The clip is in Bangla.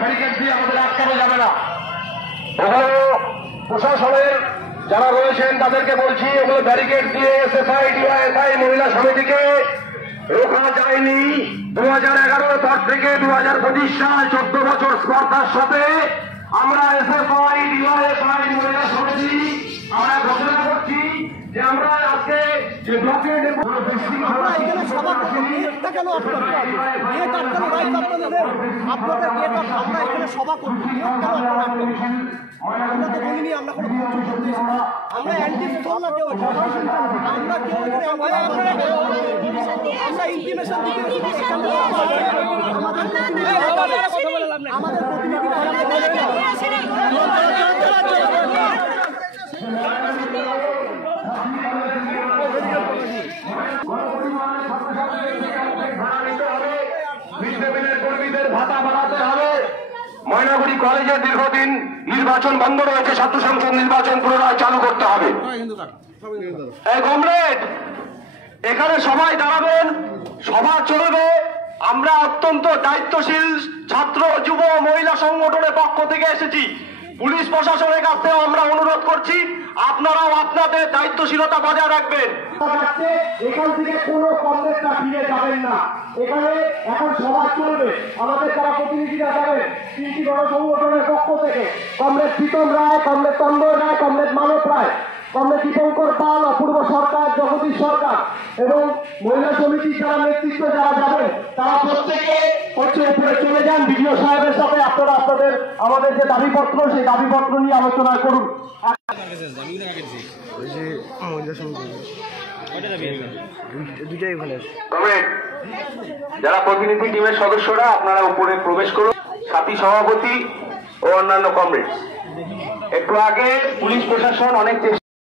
ব্যারিকেড দিয়ে আমাদের আটকানো যাবে না। ওগুলো প্রশাসনের যারা রয়েছেন তাদেরকে বলছি, ওগুলো ব্যারিকেড দিয়ে এসএফআই ডিওয়াইএফআই মহিলা সমিতিকে রোখা যায়নি। 2011 পর থেকে 2025 সাল 14 বছর স্পর্ধার সাথে আমরা এসএফআই ডিওয়াইএফআই মহিলা সমিতি আমরা ঘোষণা করছি যে আমরা আজকে যে ব্লকের সভা করবো আমরা তো বলিনি আমরা কোনো আমরা অ্যান্টি সোশ্যাল না কেউ আমরা কেউ আমরা ইনফরমেশন দিতে আমাদের প্রতিনিধিরা কর্মীদের ভাতা বাড়াতে হবে। ময়নাগুড়ি কলেজে দীর্ঘদিন নির্বাচন বন্ধ রয়েছে, ছাত্র সংসদ নির্বাচন পুনরায় চালু করতে হবে। এই কমরেড, এখানে সবাই দাঁড়াবেন, সভা চলবে। আমরা অত্যন্ত দায়িত্বশীল ছাত্র যুব মহিলা সংগঠনের পক্ষ থেকে এসেছি। পুলিশ প্রশাসনের কাছ থেকেও আমরা অনুরোধ করছি, আপনারাও আপনাদের দায়িত্বশীলতা বজায় রাখবেন। এখান থেকে কোনো কমরেডরা ফিরে যাবেন না। এখানে এখন সভা চলবে, আমাদের যারা প্রতিনিধিরা যাবেন তিনটি গণসংগঠনের পক্ষ থেকে কমরেড প্রীতম রায়, কমরেড তন্ময় রায়, কমরেড মানব রায়, কমরেড দীপঙ্কর পাল, অপূর্ব সরকার, জগদীশ সরকার এবং মহিলা সমিতির যারা নেতৃত্ব যারা যাবেন তারা প্রত্যেকে হচ্ছে উপরে চলে যান বিডিও সাহেবের সাথে। আপনারা আপনাদের আমাদের যে দাবিপত্র সেই দাবিপত্র নিয়ে আলোচনা করুন। যারা প্রতিনিধি টিমের সদস্যরা আপনারা উপরে প্রবেশ করুন, সাথী সভাপতি ও অন্যান্য কমরেড। একটু আগে পুলিশ প্রশাসন অনেক চেষ্টা